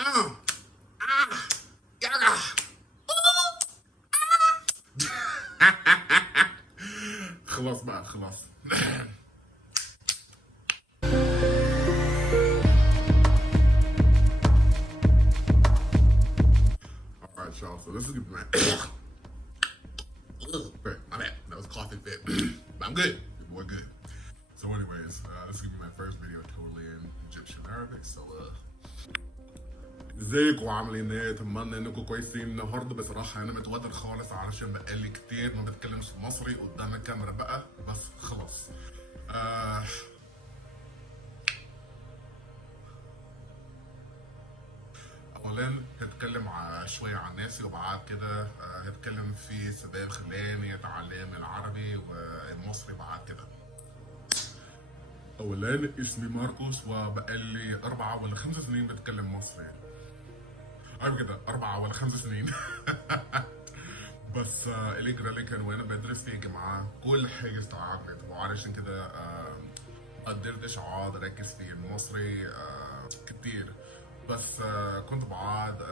آه. آه. يلا. خلاص بقى خلاص. Alright, y'all. So this is gonna be my bad. That was coughing fit. But I'm good. We're good. So, anyways, this is gonna be my first video totally in Egyptian Arabic. So, ازيكم وعاملين ايه؟ اتمنى انكم كويسين. النهارده بصراحه انا متوتر خالص علشان بقالي كتير ما بتكلمش مصري قدام الكاميرا بقى، بس خلاص. اولا هتكلم شويه عن نفسي، وبعد كده هتكلم في سبب خلاني اتعلم العربي والمصري بعد كده. اولا اسمي ماركوس، وبقالي 4 ولا 5 سنين بتكلم مصري. عارف كده 4 ولا 5 سنين. بس اللي جرالي كان وانا بدرس في الجامعه كل حاجه استوعبت، وعلشان كده قدرتش اقعد اركز في المصري كتير. بس كنت بقعد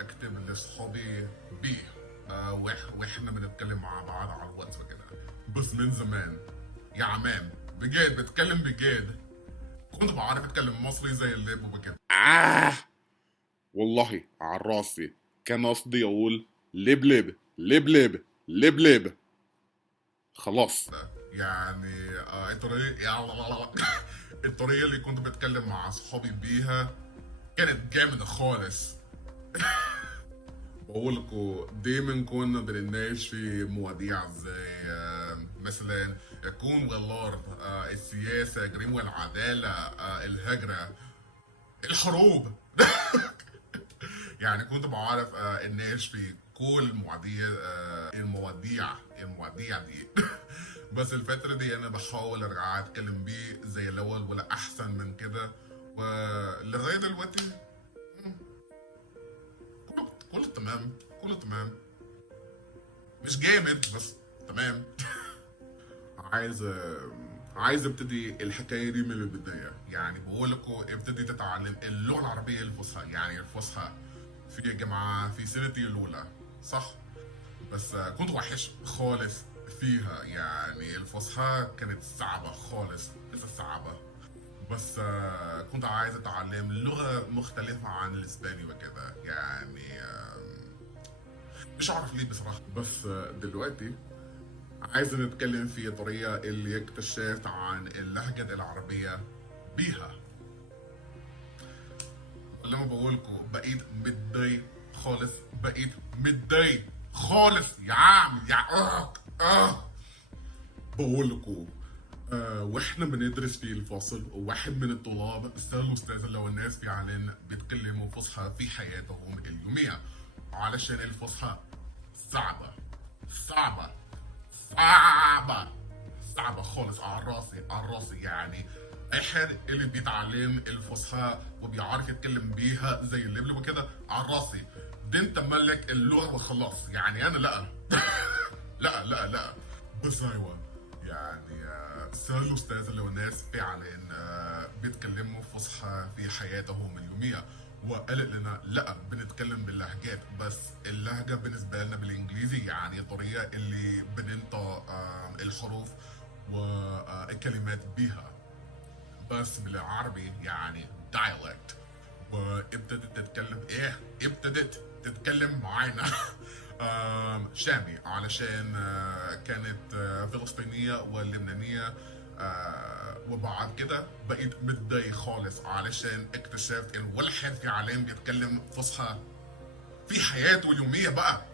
اكتب لاصحابي بيه، واحنا بنتكلم مع بعض على الواتس وكده. بس من زمان يا عمام بجد بتكلم بجد كنت بعرف اتكلم مصري زي اللب وكده. والله على راسي كان قصدي اقول لب لب لب لب لب لب. خلاص يعني الطريقة اللي كنت بتكلم مع صحابي بيها كانت جامدة خالص. بقول لكم دايما كنا بنناقش في مواضيع زي مثلا الكون والارض، السياسة، الجريمة والعدالة، الهجرة، الحروب. يعني كنت بعرف الناس في كل المواضيع دي. بس الفترة دي أنا بحاول أرجع أتكلم بيه زي الأول ولا أحسن من كده، ولغاية دلوقتي كله تمام، كله تمام. مش جامد بس تمام. عايز ابتدي الحكايه دي من البدايه. يعني بقول لكم ابتدي تتعلم اللغه العربيه الفصحى، يعني الفصحى في الجامعه في سنتي الاولى صح. بس كنت وحش خالص فيها، يعني الفصحى كانت صعبه خالص، لسه صعبه. بس كنت عايز اتعلم لغه مختلفه عن الاسباني وكده، يعني مش عارف ليه بصراحه. بس دلوقتي عايز نتكلم في طريقة اللي اكتشفت عن اللهجة العربية بيها. لما بقولكوا بقيت متضايق خالص، بقيت متضايق خالص يا عم يا بقولكوا واحنا بندرس في الفصل، واحد من الطلاب سأل الأستاذ لو الناس فعلا بيتكلموا فصحى في حياتهم اليومية، علشان الفصحى صعبة صعبة صعبة صعبة خالص على راسي. يعني اي حد اللي بيتعلم الفصحى وبيعرف يتكلم بيها زي اللبلب وكده على راسي. ده انت ملك اللغة وخلاص، يعني انا لا. لا لا لا. بس ايوه يعني سأل الأستاذ لو الناس فعلا بيتكلموا فصحى في حياتهم اليومية، وقال لنا لا بنتكلم باللهجات، بس اللهجة بالنسبة لنا بالإنجليزي يعني الطريقة اللي بننطق الحروف والكلمات بيها. بس بالعربي يعني dialect. ابتدت تتكلم معانا شامي، علشان كانت فلسطينية ولبنانية. وبعد كده بقيت متضايق خالص علشان اكتشفت ان ولا حد في عالم بيتكلم فصحى في حياته اليومية بقى.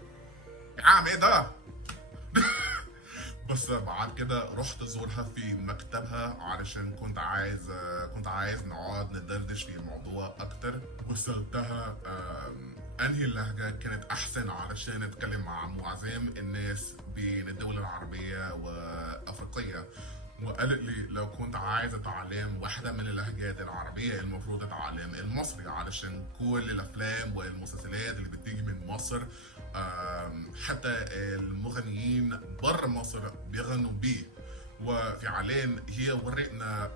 يا عم ايه ده؟ بس بعد كده رحت زورها في مكتبها علشان كنت عايز نقعد ندردش في الموضوع اكتر، وسألتها انهي اللهجة كانت احسن علشان اتكلم مع معظم الناس بين الدول العربية وافريقية. وقالت لي لو كنت عايز اتعلم واحدة من اللهجات العربية المفروض اتعلم المصري، علشان كل الافلام والمسلسلات اللي بتيجي من مصر حتى المغنيين بره مصر بيغنوا بيه. وفعليا هي ورتنا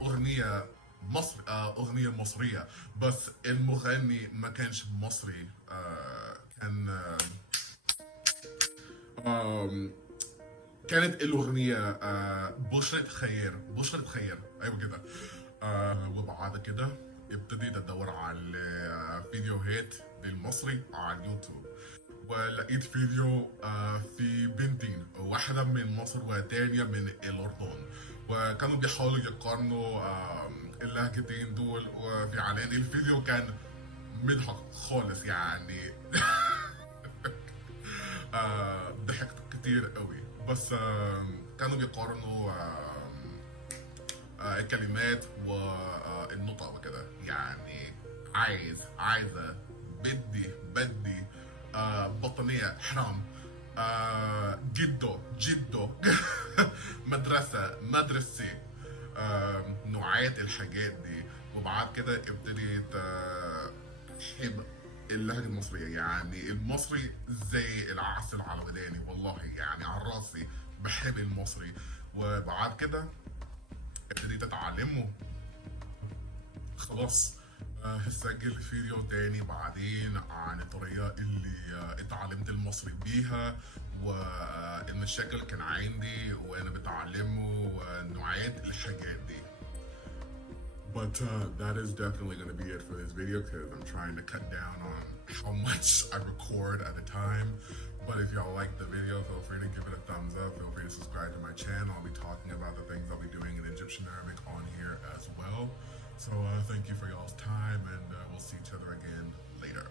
اغنية مصر اغنيه مصريه، بس المغني ما كانش مصري. كان آم، كانت الأغنية بشرة خير، بشرة خير، أيوة كده. وبعد كده ابتديت أدور على فيديوهات بالمصري على اليوتيوب، ولقيت فيديو في بنتين، واحدة من مصر وتانية من الأردن، وكانوا بيحاولوا يقارنوا اللهجتين دول. وفعلا الفيديو كان مضحك خالص يعني. ضحكت كتير قوي، بس كانوا بيقارنوا الكلمات والنطق وكده يعني. عايزة، بدي بطانية حرام، جدو مدرسة، نوعية الحاجات دي. وبعد كده ابتديت احب اللهجة المصرية. يعني المصري زي العسل على وداني والله، يعني على راسي، بحب المصري. وبعد كده ابتديت اتعلمه. خلاص هسجل فيديو تاني بعدين عن الطريقة اللي اتعلمت المصري بيها، والمشاكل اللي كان عندي وانا بتعلمه ونوعية الحاجات دي. But that is definitely going to be it for this video, because I'm trying to cut down on how much I record at a time. But if y'all like the video, feel free to give it a thumbs up. Feel free to subscribe to my channel. I'll be talking about the things I'll be doing in Egyptian Arabic on here as well. So thank you for y'all's time, and we'll see each other again later.